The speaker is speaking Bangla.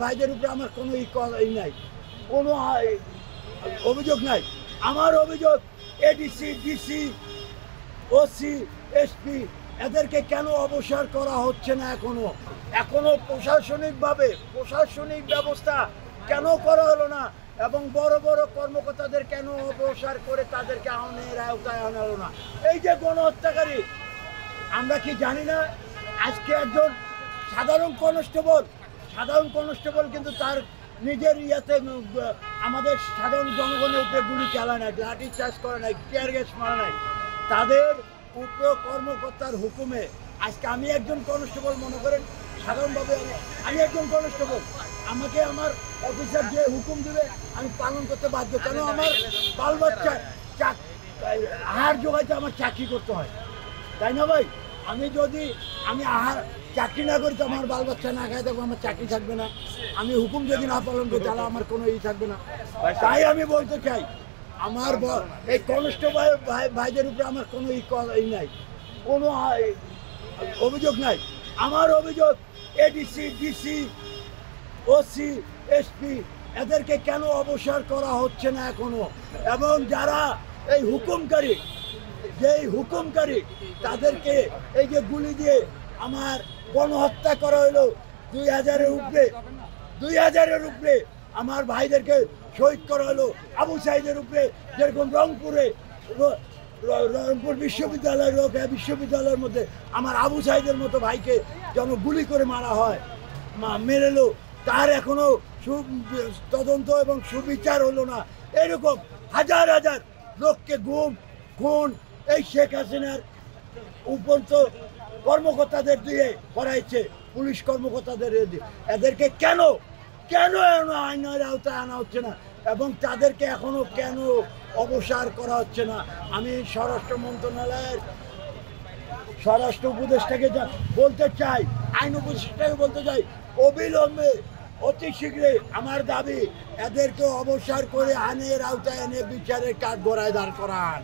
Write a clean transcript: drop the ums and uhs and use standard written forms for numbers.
ভাইদের উপরে আমার কোনো ই নাই, কোনো অভিযোগ নাই। আমার অভিযোগ এডিসি, ডিসি, ওসি, এসপি এদেরকে কেন অবসর করা হচ্ছে না? এখনো প্রশাসনিক ব্যবস্থা কেন করা হলো না? এবং বড় বড় কর্মকর্তাদের কেন অবসর করে তাদেরকে আইনের আওতায় আনা হলো না? এই যে গণহত্যাকারী, আমরা কি জানি না? আজকে একজন সাধারণ কনস্টেবল কিন্তু তার নিজের ইয়াতে আমাদের সাধারণ জনগণের উপরে গুলি চালায় নাই, লাঠি চার্জ করে নাই, টিয়ার গ্যাস মারা নাই। তাদের উপর কর্মকর্তার হুকুমে আজকে আমি একজন কনস্টেবল, মনে করেন সাধারণভাবে আমি একজন কনস্টেবল, আমাকে আমার অফিসার যে হুকুম দিবে আমি পালন করতে বাধ্য। কেন? আমার বাল বাচ্চা আহার জোগাইতে আমার চাকরি করতে হয়, তাই না ভাই? আমি আহার চাকরি না করি তো আমার বাল বাচ্চা না খাই থাকবো, আমার চাকরি থাকবে না। আমি হুকুম যদি না পালন করি তাহলে আমার কোনো থাকবে না। তাই আমি বলতে চাই, আমার এই কনস্টেবল ভাইদের উপরে আমার কোনো নাই, কোনো অভিযোগ নাই। আমার অভিযোগ এডিসি, ডিসি, ওসি, এসপি এদেরকে কেন অবসর করা হচ্ছে না এখনো? এবং যারা এই হুকুমকারী তাদেরকে এই যে গুলি দিয়ে আমার গণহত্যা করা হলো 2000-এর উপরে আমার ভাইদেরকে শহীদ করা হলো। আবু সাইদের উপরে যেরকম রংপুর বিশ্ববিদ্যালয়ের মধ্যে আমার আবু সাইদের মতো ভাইকে যেন গুলি করে মারা হয়, মেরেলো, তার এখনো তদন্ত এবং সুবিচার হলো না। এরকম হাজার হাজার লোককে খুন এই শেখ হাসিনার উপরন্ত কর্মকর্তাদের দিয়ে করাইছে, পুলিশ কর্মকর্তাদের দিয়ে। এদেরকে কেন আইনের আওতায় আনা হচ্ছে না এবং তাদেরকে এখনো কেন অবসর করা হচ্ছে না? আমি স্বরাষ্ট্র মন্ত্রণালয়ের স্বরাষ্ট্র উপদেষ্টাকে বলতে চাই, আইন উপদেষ্টাকে বলতে চাই, অবিলম্বে অতি শীঘ্রই আমার দাবি এদেরকে অবসর করে আইনের আওতায় এনে বিচারের কাঠগড়ায় দাঁড় করান।